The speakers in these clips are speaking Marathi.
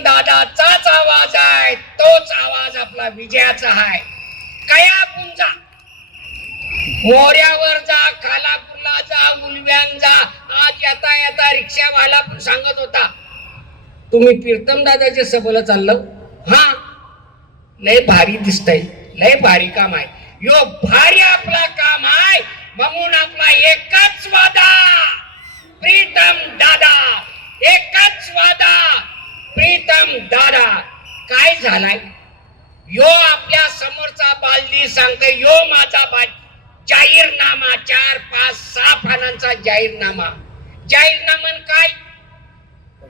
प्रीतम दादाचाच आवाज आहे तोच आवाज आपला विजयाचा आहे. कया पुंजा? मोऱ्यावर जा खालापूरला जा उलव्यान जा. आज येता येता रिक्षावाला पण सांगत होता. तुम्ही प्रीतम दादाच्या सभेला चाललं? हा. लय भारी दिसतय लय भारी काम आहे. यो भारी आपला काम आहे. म्हणून आपला एकच वादा. प्रीतम दादा एकच वादा प्रीतम दादा काय झालाय? यो आपल्या समोरचा बालदी सांगतोय यो माझा बा जाहीरनामा चार पाच सहा पानांचा जाहीरनामा. जाहीरनामा काय?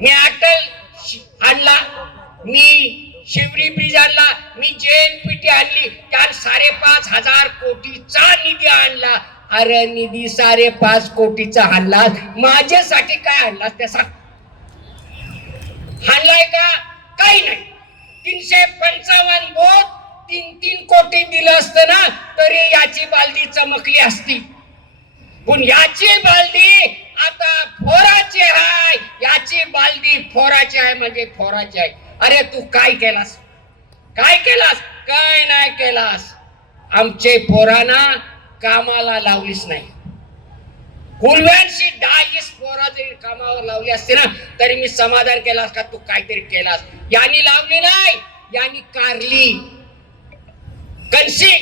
मी अटल आणला मी शिवरी ब्रिज आणला मी जेएनपीटी आणली त्यात साडेपाच हजार कोटीचा निधी आणला. अरे निधी साडेपाच कोटीचा आणला. माझ्यासाठी काय आणला? त्या सांग का? काही नाही. तीनशे पंचावन्न बोट तीन तीन कोटी दिलं असतं ना तरी याची बालदी चमकली असती. पण याची बालदी आता फोराची आहे याची बालदी फोराची आहे म्हणजे फोराची आहे अरे तू काय केलास? काय केलास? काय नाही केलास. आमचे पोरांना कामाला लावलीच नाही. कुलव्यांशी डाईस पोरा जरी कामावर लावली असते ना तरी मी समाधान केलास का तू काहीतरी केलास. यांनी लावली नाही यांनी कारली. कणशी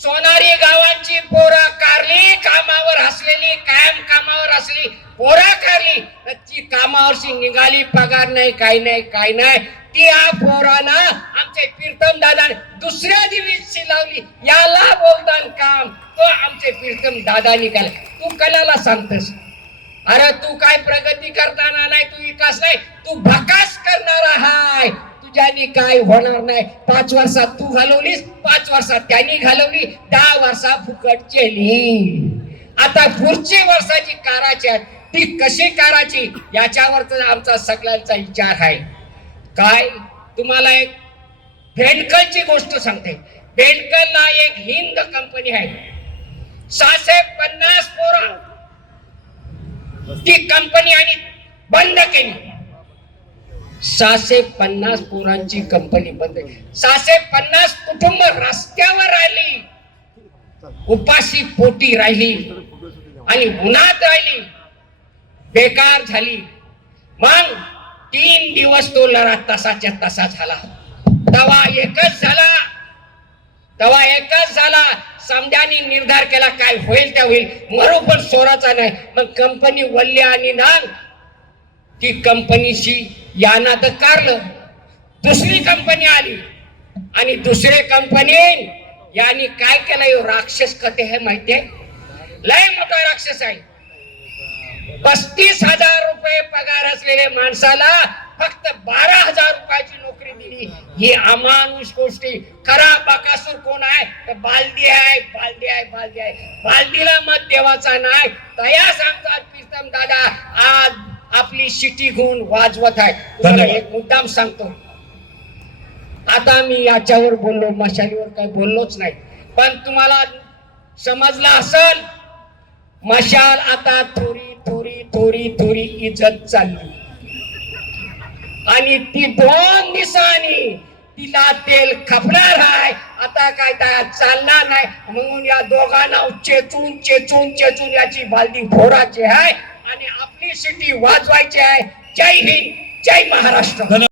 सोनारी गावांची पोरं कारली कामावर हसलेली कायम कामावर असली पोरा कारली. तर ती कामावरशी निघाली पगार नाही काही नाही काही नाही. ती या पोराला आमचे प्रीतम दादा दुसऱ्या दिवशी लावली. याला बोलतान काम. तो आमचे प्रीतम दादा निघाला. कलाला सांगतस. अरे तू काय प्रगती करताना नाही तू विकास नाही तू भकास करणारा हाय तुझ्यानी काय होणार नाही? पाच वर्षात तू घालवलीस पाच वर्षात त्यांनी घालवली दहा वर्षा फुकट केली. आता पुढची वर्षाची काराची आहे. ती कशी काराची? याच्यावर आमचा सगळ्यांचा विचार आहे. काय? तुम्हाला एक बेंडकलची गोष्ट सांगते. बेंडकलला एक हिंद कंपनी आहे. सहाशे पन्नास पोरा. ती कंपनी आणि बंद केली. सहाशे पन्नास पोरांची कंपनी बंद केली. सहाशे पन्नास कुटुंब रस्त्यावर राहिली. उपाशी पोटी राहिली. आणि उन्हात राहिली. बेकार झाली. मग तीन दिवस तो लढा तसाच्या तसा झाला. तवा एकच झाला. तवा एकच झाला. समद्याने निर्धार केला काय होईल त्या होईल. मरू पण सोराचा नाही. मग कंपनी वल्ली आणि नाग ती कंपनीशी याना तर कारलं. दुसरी कंपनी आली. आणि दुसरे कंपनी यांनी काय केलं? राक्षस कथे हे माहितीये लय मोठा राक्षस आहे. पस्तीस हजार रुपये पगार असलेल्या माणसाला फक्त बारा हजार रुपयाची नोकरी दिली. ही अमानुष गोष्टी. खरा बाकासूर कोण आहे? तर बालदी आहे बालदी आहे बालदी आहे. बालदीला मत देवाचा नाही. तया सांगतात प्रीतम दादा आज आपली शिटी घेऊन वाजवत आहे. तुम्हाला. एक मुद्दाम सांगतो. आता मी याच्यावर बोललो मशालीवर काही बोललोच नाही. पण तुम्हाला समजलं असल मशाल आता थोडी थोडी थोडी थोडी इज्जत चालली. आणि ती दोन दिवसांनी तिला तेल खपणार आहे. आता काय त्या चालणार नाही. म्हणून या दोघांना चेचून चेचून चेचून याची बालदी फोडायची आहे. आणि आपली सिटी वाजवायची आहे. जय हिंद जय महाराष्ट्र.